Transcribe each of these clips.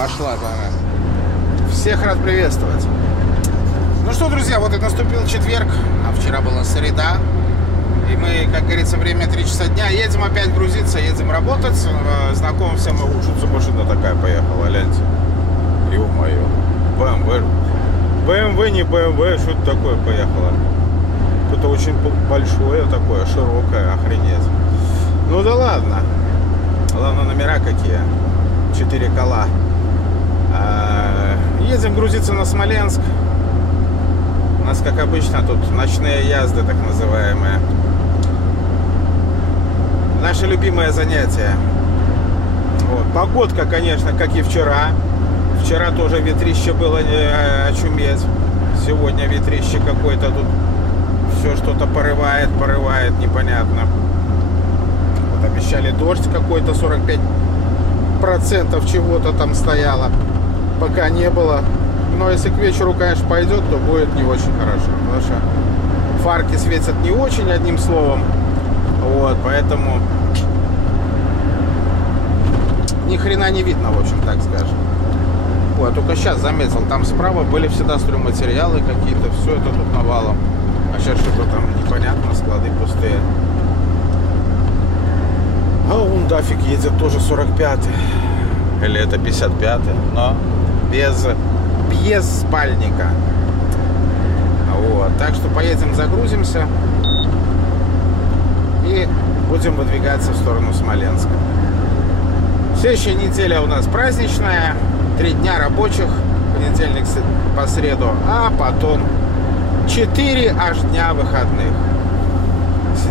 Пошла она. Всех рад приветствовать. Ну что, друзья, вот и наступил четверг, а вчера была среда. И мы, как говорится, время 3 часа дня. Едем опять грузиться, едем работать. Знакомимся, что за машина такая поехала, гляньте. Ё-моё. БМВ. БМВ, не БМВ, что это такое поехало? Это очень большое такое, широкое, охренеть. Ну да ладно. Ладно, номера какие. 4 кола. Едем грузиться на Смоленск. У нас, как обычно, тут ночные язды, так называемые. Наше любимое занятие. Вот. Погодка, конечно, как и вчера. Вчера тоже ветрище было очуметь. Сегодня ветрище какое-то тут. Все что-то порывает, непонятно. Вот обещали дождь какой-то, 45% чего-то там стояло. Пока не было. Но если к вечеру, конечно, пойдет, то будет не очень хорошо. Потому что фарки светят не очень, одним словом. Вот, поэтому ни хрена не видно, в общем, так скажем. Вот, только сейчас заметил, там справа были всегда стройматериалы какие-то, все это тут навалом. А сейчас что-то там непонятно, склады пустые. А он дафиг едет тоже 45-й. Или это 55-й, но без спальника. Вот. Так что поедем, загрузимся и будем выдвигаться в сторону Смоленска. Следующая неделя у нас праздничная. 3 дня рабочих, понедельник по среду, а потом 4 аж дня выходных.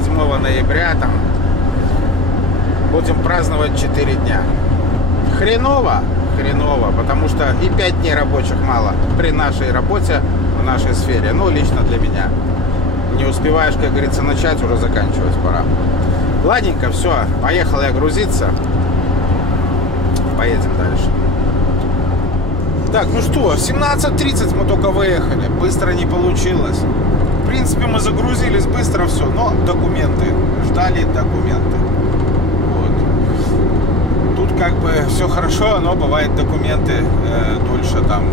7 ноября там будем праздновать 4 дня. Хреново, потому что и 5 дней рабочих мало при нашей работе, в нашей сфере. Ну, лично для меня. Не успеваешь, как говорится, начать, уже заканчивать пора. Ладненько, все, поехал я грузиться. Поедем дальше. Так, ну что, в 17:30 мы только выехали. Быстро не получилось. В принципе, мы загрузились быстро все, но документы. Ждали документы. Вот. Тут как бы все хорошо, но бывает документы дольше там.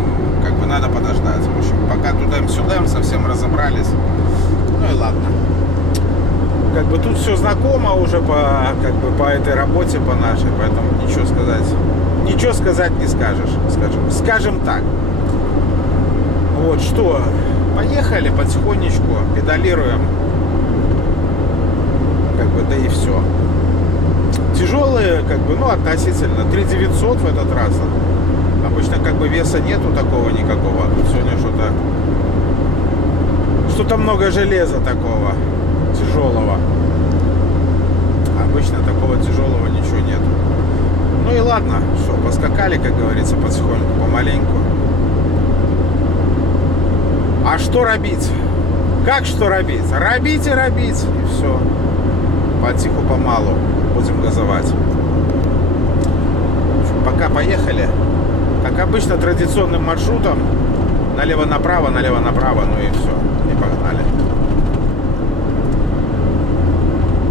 Как бы надо подождать. В общем, пока туда-сюда совсем разобрались. Ну и ладно. Как бы тут все знакомо уже по этой работе, по нашей, поэтому ничего сказать не скажешь, скажем так. Вот что, поехали потихонечку, педалируем, как бы, да и все. Тяжелые, как бы, ну, относительно, 3900 в этот раз. Обычно, как бы, веса нету такого никакого, а тут сегодня что-то много железа такого тяжелого. Обычно такого тяжелого ничего нет. Ну и ладно, что, поскакали, как говорится, потихоньку, помаленьку. А что робить? Как что робить? Робить и робить, и все. Потиху, помалу будем газовать. Пока поехали. Как обычно, традиционным маршрутом. Налево-направо, ну и все. И погнали.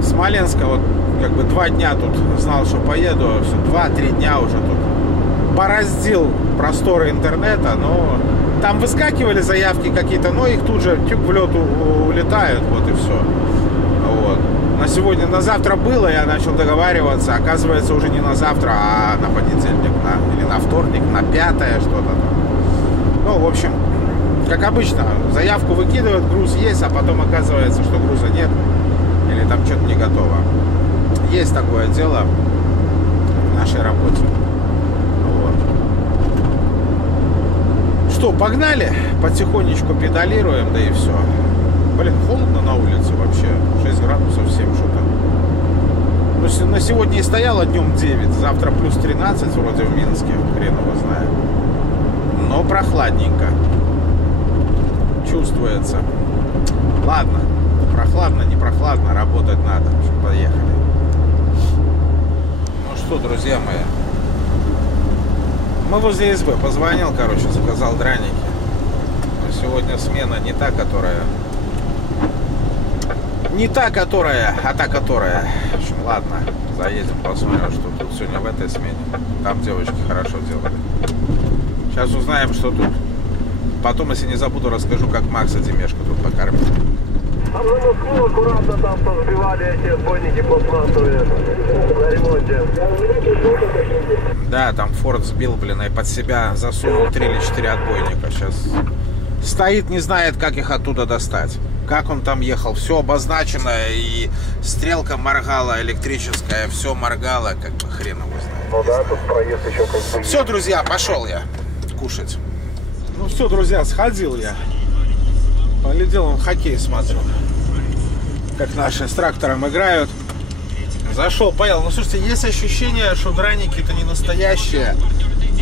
Смоленска, вот как бы 2 дня тут знал, что поеду, 2-3 дня уже тут бороздил просторы интернета, но там выскакивали заявки какие-то, но их тут же в лед улетают, вот и все. Вот. На завтра было, я начал договариваться, оказывается, уже не на завтра, а на понедельник, или на вторник, на 5-е что-то там. Ну, в общем, как обычно, заявку выкидывают, груз есть, а потом оказывается, что груза нет, или там что-то не готово. Есть такое дело в нашей работе. Вот. Что, погнали? Потихонечку педалируем, да и все. Блин, холодно на улице вообще. 6 градусов, 7 что-то. Ну, на сегодня и стояло днем 9. Завтра плюс 13 вроде в Минске. Хрен его знает. Но прохладненько. Чувствуется. Ладно. Прохладно, не прохладно. Работать надо. В общем, поехали. Что, друзья мои, мы возле СБ, позвонил, короче, заказал драники. Но сегодня смена не та, которая, а та, которая. В общем, ладно. Заедем, посмотрим, что тут сегодня в этой смене. Там девочки хорошо делали. Сейчас узнаем, что тут. Потом, если не забуду, расскажу, как Макса Демешко тут покормил. Аккуратно там позбивали эти отбойники пластмассовые на ремонте. Да, там Форд сбил, блин, и под себя засунул 3 или 4 отбойника. Сейчас стоит, не знает, как их оттуда достать. Как он там ехал. Все обозначено, и стрелка моргала электрическая, все моргало, как бы хрен его знает. Ну да, тут проезд еще как бы... Все, друзья, пошел я кушать. Ну все, друзья, сходил я. Полетел он в хоккей, смотрю. Как наши с трактором играют. Зашел, поел. Ну, слушайте, есть ощущение, что драники-то не настоящие,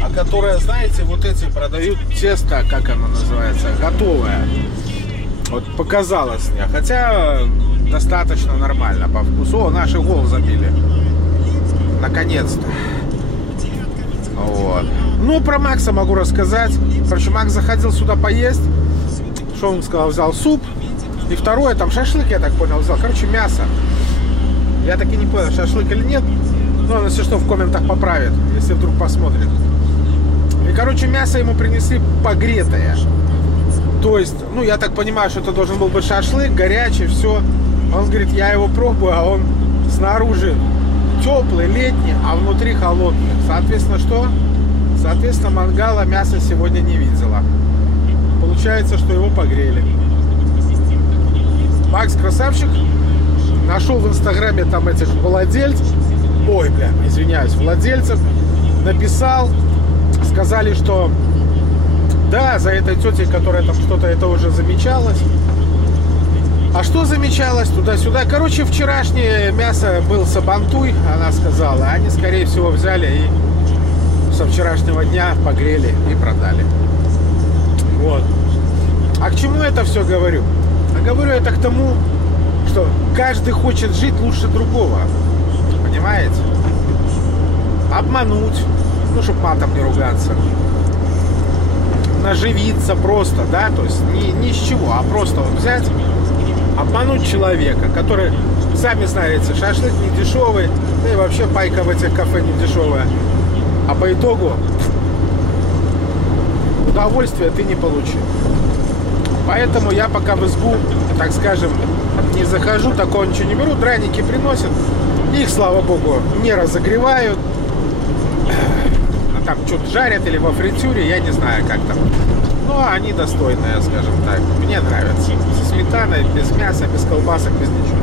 а которые, знаете, вот эти продают тесто, как оно называется, готовое. Вот показалось мне. Хотя достаточно нормально по вкусу. О, наши гол забили. Наконец-то. Вот. Ну, про Макса могу рассказать. Короче, Макс заходил сюда поесть. Что он сказал? Взял суп. И второе, там шашлык, я так понял, взял. Короче, мясо. Я так и не понял, шашлык или нет. Но он, если что, в комментах поправит, если вдруг посмотрит. И, короче, мясо ему принесли погретое. То есть, ну, я так понимаю, что это должен был быть шашлык, горячий, все. Он говорит, я его пробую, а он снаружи теплый, летний, а внутри холодный. Соответственно, что? Соответственно, мангала мяса сегодня не видела. Получается, что его погрели. Макс красавчик. Нашел в инстаграме там этих владельцев. Ой, бля, извиняюсь, владельцев. Написал. Сказали, что да, за этой тетей, которая там что-то это уже замечалось. А что замечалось туда-сюда? Короче, вчерашнее мясо был сабантуй, она сказала. Они, скорее всего, взяли и со вчерашнего дня погрели и продали. Вот. А к чему это все говорю? А говорю это к тому, что каждый хочет жить лучше другого. Понимаете? Обмануть, ну, чтобы матом не ругаться. Наживиться просто, да, то есть ни с чего, а просто вот взять, обмануть человека, который, сами знаете, шашлык не дешевый, да и вообще пайка в этих кафе не дешевая. А по итогу удовольствия ты не получил. Поэтому я пока в избу, так скажем, не захожу, такого ничего не беру. Драники приносят. Их, слава богу, не разогревают. Там что-то жарят или во фритюре, я не знаю, как там. Но они достойные, скажем так. Мне нравятся. Со сметаной, без мяса, без колбасок, без ничего.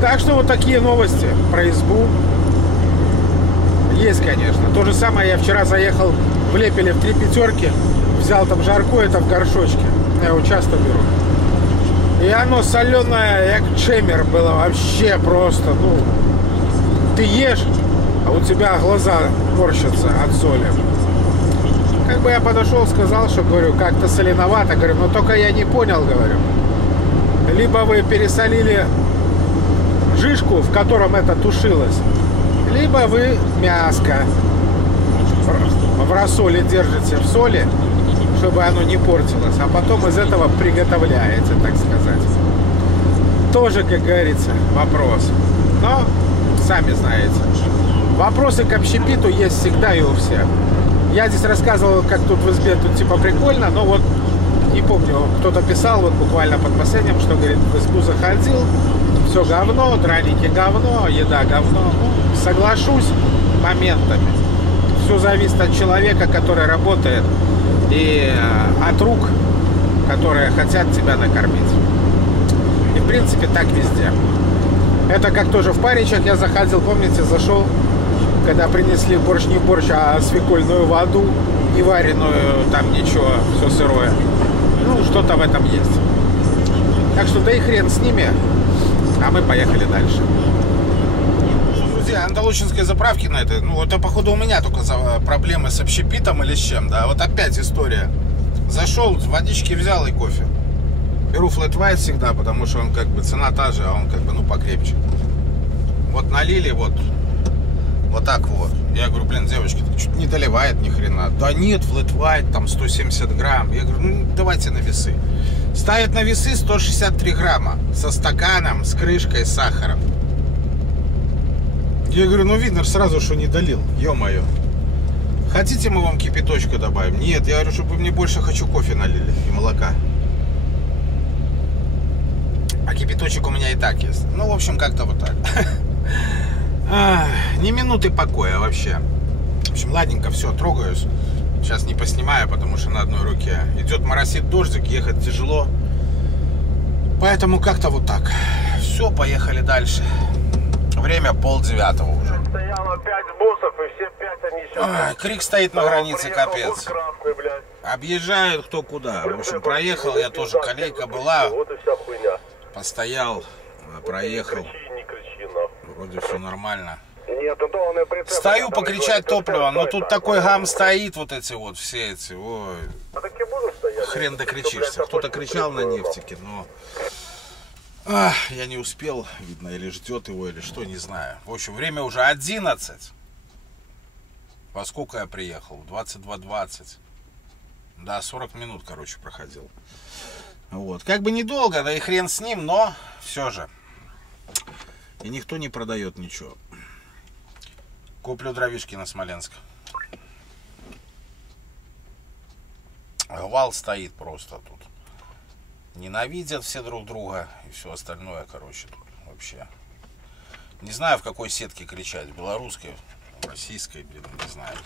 Так что вот такие новости про избу. Есть, конечно. То же самое я вчера заехал в Лепеле в 3 пятерки. Взял там жарко, это в горшочке. Я его часто беру. И оно соленое, как чемер было вообще просто. Ну, ты ешь, а у тебя глаза морщатся от соли. Как бы я подошел, сказал, что, говорю, как-то соленовато. Говорю, но только я не понял, говорю. Либо вы пересолили жижку, в котором это тушилось, либо вы мяско в рассоле держите в соли, чтобы оно не портилось, а потом из этого приготовляете, так сказать. Тоже, как говорится, вопрос. Но, сами знаете, вопросы к общепиту есть всегда и у всех. Я здесь рассказывал, как тут в избе, тут типа прикольно, но вот, не помню, кто-то писал вот буквально под последним, что, говорит, в избу заходил, все говно, драники говно, еда говно. Ну, соглашусь моментами. Все зависит от человека, который работает, и от рук, которые хотят тебя накормить. И в принципе так везде. Это как тоже в Паричах я заходил, помните, зашел, когда принесли борщ, не борщ, а свекольную воду, не вареную, там ничего, все сырое. Ну, что-то в этом есть. Так что да и хрен с ними, а мы поехали дальше. Друзья, андалучинской заправки на этой, ну, это походу у меня только проблемы с общепитом или с чем, да, вот опять история. Зашел, водички взял и кофе. Беру flat white всегда, потому что он как бы цена та же, а он как бы, ну, покрепче. Вот налили, вот так вот. Я говорю, блин, девочки, чуть не доливает ни хрена. Да нет, flat white, там 170 грамм. Я говорю, ну, давайте на весы. Ставят на весы 163 грамма. Со стаканом, с крышкой, с сахаром. Я говорю, ну видно сразу, что не долил. Ё-моё. Хотите, мы вам кипяточка добавим? Нет, я говорю, чтобы вы мне больше хочу кофе налили и молока. А кипяточек у меня и так есть. Ну, в общем, как-то вот так. Ни минуты покоя вообще. В общем, ладненько, все, трогаюсь. Сейчас не поснимаю, потому что на одной руке. Идет моросит дождик, ехать тяжело. Поэтому как-то вот так. Все, поехали дальше. Время 8:30 уже. Стояло 5 боссов, и все 5 они сейчас... Крик стоит на границе, Приехал капец. красный, блядь. Объезжают кто куда. В общем, проехал я тоже, колейка была. Вот и вся хуйня. Постоял, проехал. Не кричи, нахуй. Вроде все нормально. Нет, ну то он и прицеп. Стою покричать топливо, но тут такой гам стоит, вот эти вот, все эти, ой. А так и буду стоять. Хрен докричишься. Кто-то кричал на нефтике, но... я не успел, видно, или ждет его, или что, не знаю. В общем, время уже 11. Во сколько я приехал? 22:20. Да, 40 минут, короче, проходил. Вот. Как бы недолго, да и хрен с ним, но все же. И никто не продает ничего. Куплю дровишки на Смоленск. Гвал стоит просто тут. Ненавидят все друг друга и все остальное, короче, тут вообще. Не знаю, в какой сетке кричать, белорусской, российской, блин, не знаю.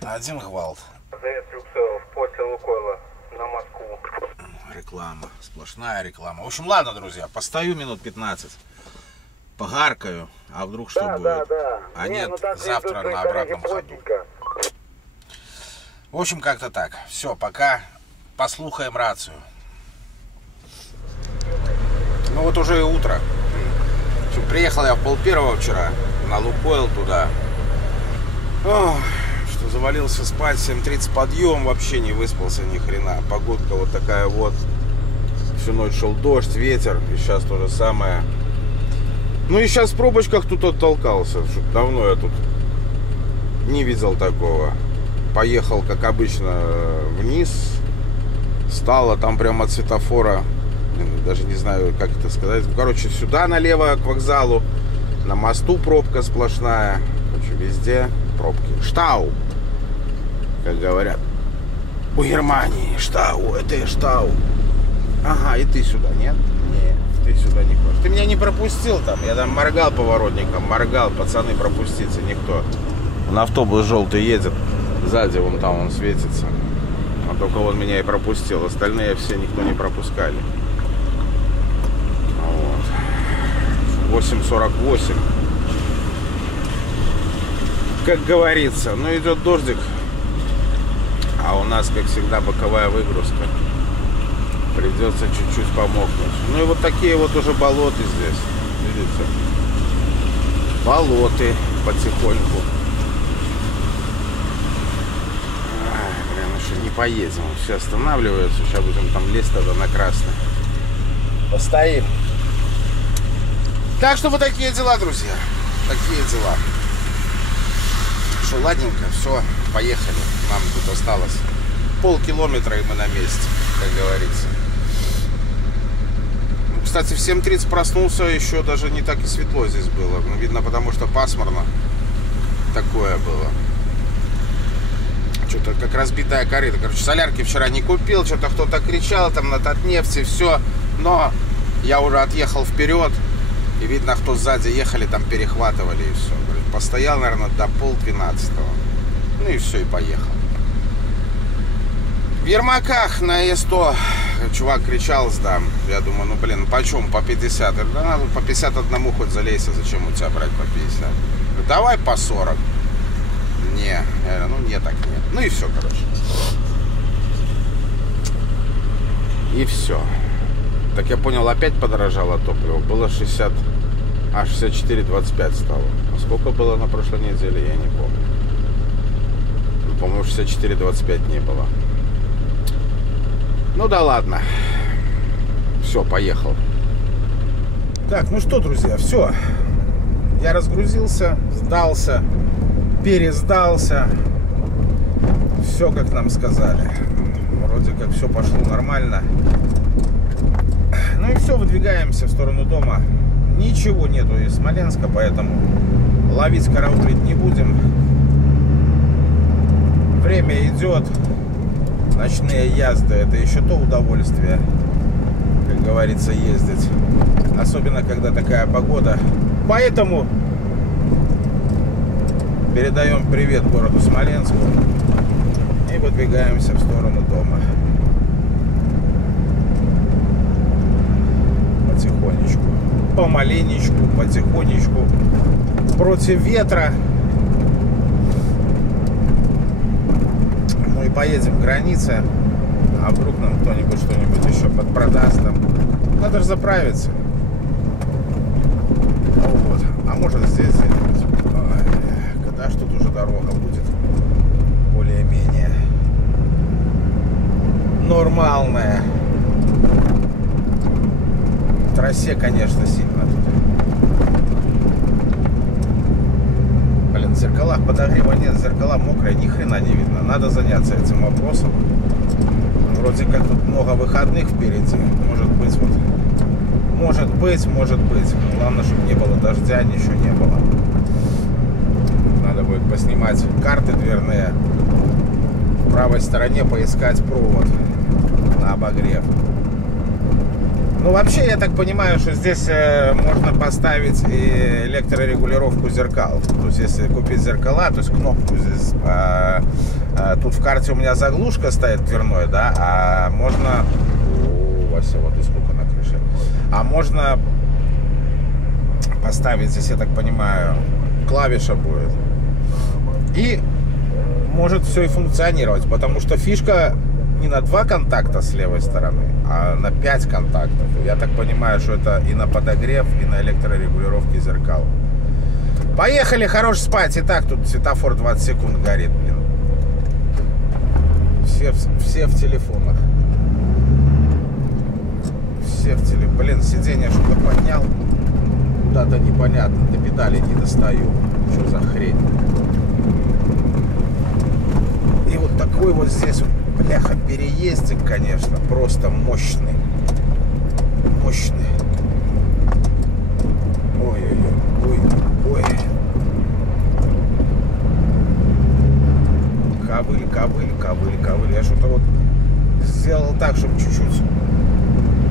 Один гвалт. После Лукойла на Москву. Реклама, сплошная реклама. В общем, ладно, друзья, постою минут 15, погаркаю, а вдруг что будет. Да. А нет, завтра на обратном ходу. В общем, как-то так. Все, пока. Послухаем рацию. Ну вот уже и утро. Приехал я в 12:30 вчера на Лукойл туда. Ох, что завалился спать, 7:30 подъем, вообще не выспался ни хрена. Погодка вот такая вот. Всю ночь шел дождь, ветер, и сейчас то же самое. Ну и сейчас в пробочках тут оттолкался. Давно я тут не видел такого. Поехал, как обычно, вниз. Стало там прямо от светофора, даже не знаю, как это сказать. Короче, сюда налево к вокзалу, на мосту пробка сплошная. Короче, везде пробки. Штау, как говорят у Германии. Штау, это штау. Ага, и ты сюда, нет? Нет, ты сюда не хочешь. Ты меня не пропустил там. Я там моргал поворотником, моргал, пацаны, пропуститься никто. На автобус желтый едет, сзади вон там он светится. А только он меня и пропустил. Остальные все никто не пропускали. Вот. 8:48. Как говорится. Ну, идет дождик. А у нас, как всегда, боковая выгрузка. Придется чуть-чуть помокнуть. Ну и вот такие вот уже болоты здесь. Видите? Болоты потихоньку. Не поедем, все останавливаются. Сейчас будем там лезть тогда на красный. Постоим. Так что вот такие дела, друзья. Такие дела. Что, ладненько, все, поехали. Нам тут осталось полкилометра, и мы на месте, как говорится. Кстати, в 7:30 проснулся, еще даже не так и светло здесь было. Ну, видно, потому что пасмурно такое было. Что-то как разбитая корыта. Короче, солярки вчера не купил, что-то кто-то кричал там на Татнефти, все. Но я уже отъехал вперед, и видно, кто сзади ехали, там перехватывали, и все. Постоял, наверное, до 11:30. Ну и все, и поехал. В Ермаках на Е100 чувак кричал, сдам. Я думаю, ну блин, почем? По 50. Да надо по 51 хоть залейся, зачем у тебя брать по 50? Говорю, давай по 40. Не, я говорю, ну нет, так нет. Ну и все, короче. И все. Так я понял, опять подорожало топливо. Было 60, 64,25 стало. А сколько было на прошлой неделе, я не помню. По-моему, 64,25 не было. Ну да ладно. Все, поехал. Так, ну что, друзья, все. Я разгрузился, сдался, пересдался. Все, как нам сказали. Вроде как все пошло нормально. Ну и все, выдвигаемся в сторону дома. ничего нету из Смоленска, поэтому ловить, караулить не будем. Время идет. Ночные язды — это еще то удовольствие, как говорится, ездить. Особенно, когда такая погода. Поэтому передаем привет городу Смоленску и выдвигаемся в сторону дома. Потихонечку, помаленечку, потихонечку, против ветра. Ну и поедем к границе. А вдруг нам кто-нибудь что-нибудь еще подпродаст там. Надо же заправиться. Вот. А может здесь где-нибудь. Когда ж тут уже дорога будет более-менее нормальная. В трассе, конечно, сильно тут. Блин, в зеркалах подогрева нет, зеркала мокрые, ни хрена не видно. Надо заняться этим вопросом. Вроде как тут много выходных впереди. Может быть. Главное, чтобы не было дождя, ничего не было. Надо будет поснимать карты дверные. В правой стороне поискать провод на обогрев. Ну, вообще, я так понимаю, что здесь можно поставить и электрорегулировку зеркал. То есть, если купить зеркала, то есть кнопку здесь... тут в карте у меня заглушка стоит дверной, да, а можно... О, Вася, вот и сколько на крыше. А можно поставить здесь, я так понимаю, клавиша будет. И может все и функционировать, потому что фишка... не на 2 контакта с левой стороны, а на 5 контактов. Я так понимаю, что это и на подогрев, и на электрорегулировке зеркал. Поехали, хорош спать. Итак, тут светофор 20 секунд горит, блин. Все в телефонах. Все в телефонах. Блин, сиденье что-то поднял. Куда-то непонятно. До педали не достаю. Что за хрень? И вот такой вот здесь вот, бляха, переездик, конечно, просто мощный. Мощный. Ой. Ковыль. Я что-то вот сделал так, чтобы чуть-чуть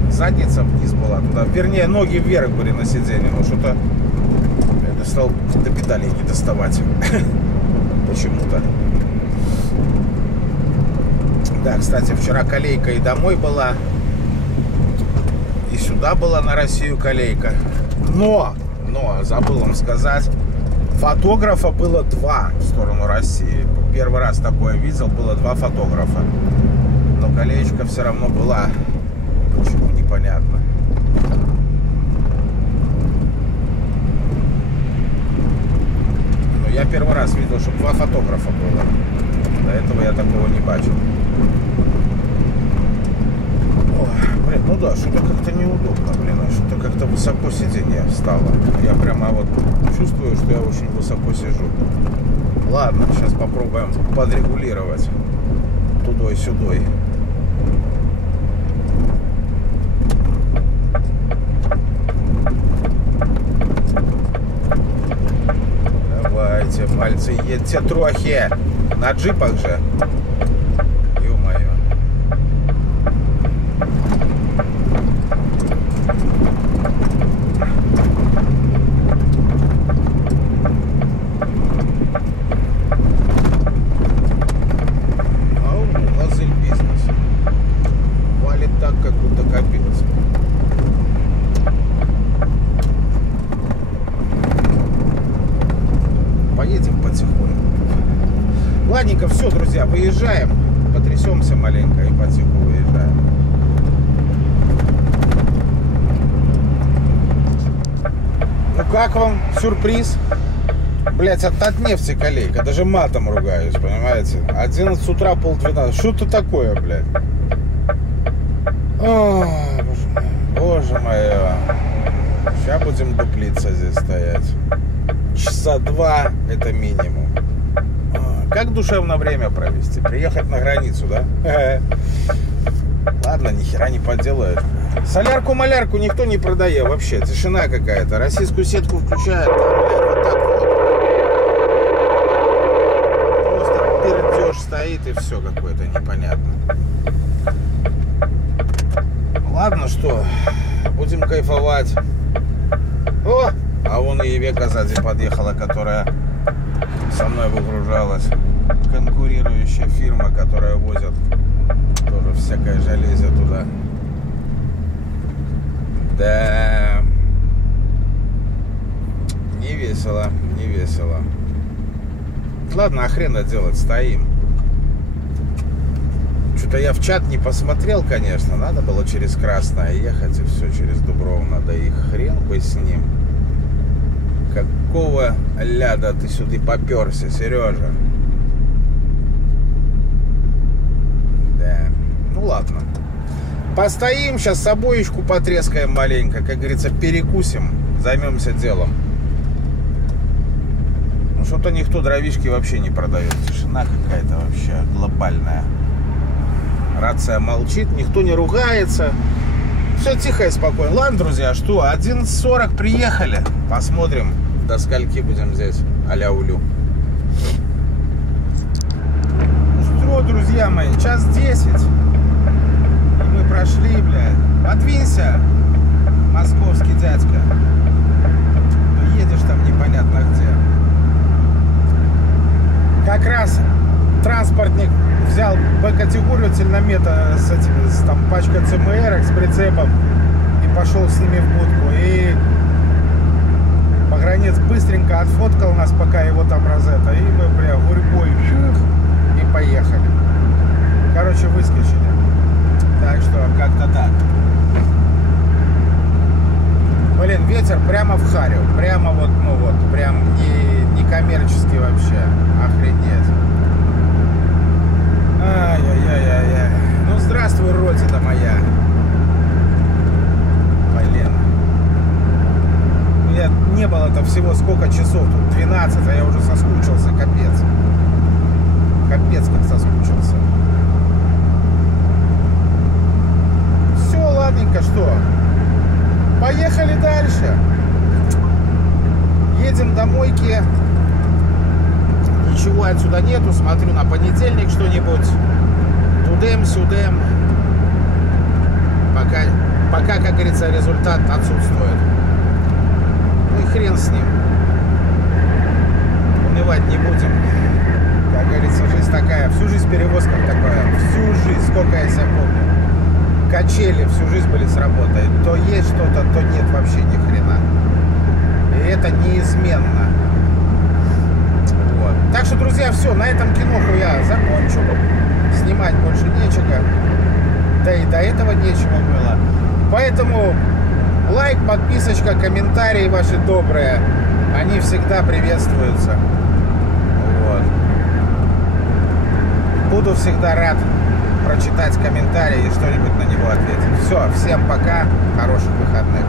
задница вниз была туда. Вернее, ноги вверх были на сиденье, но что-то я стал до педалей не доставать. Почему-то. Да, кстати, вчера колейка и домой была, и сюда была на Россию колейка. Но, забыл вам сказать, фотографа было 2 в сторону России. Первый раз такое видел, было 2 фотографа. Но колеечка все равно была. Почему, непонятно. Но я первый раз видел, чтобы 2 фотографа было. До этого я такого не бачил. Блин, ну да, что-то как-то неудобно, блин, что-то как-то высоко сиденье стало. Я прямо вот чувствую, что я очень высоко сижу. Ладно, сейчас попробуем подрегулировать тудой-сюдой. Давайте, пальцы, едьте трохи. На джипах же. Ё-моё. Газель бизнес. Валит так, как будто капец. Поедем потихоньку. Ладненько, все, друзья, выезжаем. Потрясемся маленько и потиху выезжаем. Ну как вам сюрприз? Блять, от нефти колейка. Даже матом ругаюсь, понимаете? 11 утра, 11:30. Что-то такое, блядь. О, боже мой. Сейчас будем дуплиться здесь стоять. Часа 2 это минимум. Как душевно время провести? Приехать на границу, да? Ладно, ни хера не поделают. Солярку-малярку никто не продает вообще. Тишина какая-то. Российскую сетку включают. Там, блядь, вот так вот. Просто пердеж стоит и все какое-то непонятно. Ладно, что, будем кайфовать. О, а вон и Ивека сзади подъехала, которая со мной выгружалась. Конкурирующая фирма, которая возит тоже всякое железо туда. Да, не весело, не весело. Ладно, а хрена делать, стоим. Что-то я в чат не посмотрел, конечно. Надо было через Красное ехать и все, через Дубровно. Да и хрен бы с ним. Какого ляда ты сюда поперся, Сережа? Да, ну ладно. Постоим, сейчас собоечку потрескаем маленько. Как говорится, перекусим, займемся делом. Ну что-то никто дровишки вообще не продает. Тишина какая-то вообще глобальная. Рация молчит, никто не ругается. Все тихо и спокойно. Ладно, друзья, что, 11:40 приехали. Посмотрим, до скольки будем здесь а-ля улю. Ну что, друзья мои, 1:10. И мы прошли, блядь. Подвинься, московский дядька. Едешь там непонятно где. Как раз транспортник взял Б-категорию цельномета с этими, там пачка ЦМР с прицепом и пошел с ними в будку. И погранец быстренько отфоткал нас, пока его там розета. И мы, бля, гурьбой и поехали. Короче, выскочили. Так что как-то так. Блин, ветер прямо в харю. Прямо вот, ну вот, прям не коммерческий вообще. Охренеть. Ай-яй-яй-яй-яй. Ну, здравствуй, родина моя. Блин. У меня не было-то всего сколько часов? Тут 12, а я уже соскучился, капец. Капец, как соскучился. Все, ладненько, что? Поехали дальше. Едем домойки. Ничего отсюда нету. Смотрю на понедельник что-нибудь. Тудем-сюдем. Пока, как говорится, результат отсутствует. Ну и хрен с ним. Унывать не будем. Как говорится, жизнь такая. Всю жизнь в перевозках такая. Всю жизнь, сколько я себя помню. Качели всю жизнь были с работой. То есть что-то, то нет вообще ни хрена. И это неизменно. Вот. Так что, друзья, все, на этом киноху я закончу. Снимать больше нечего. Да и до этого нечего было. Поэтому лайк, подписочка, комментарии ваши добрые. Они всегда приветствуются. Вот. Буду всегда рад прочитать комментарии и что-нибудь на него ответить. Все, всем пока, хороших выходных.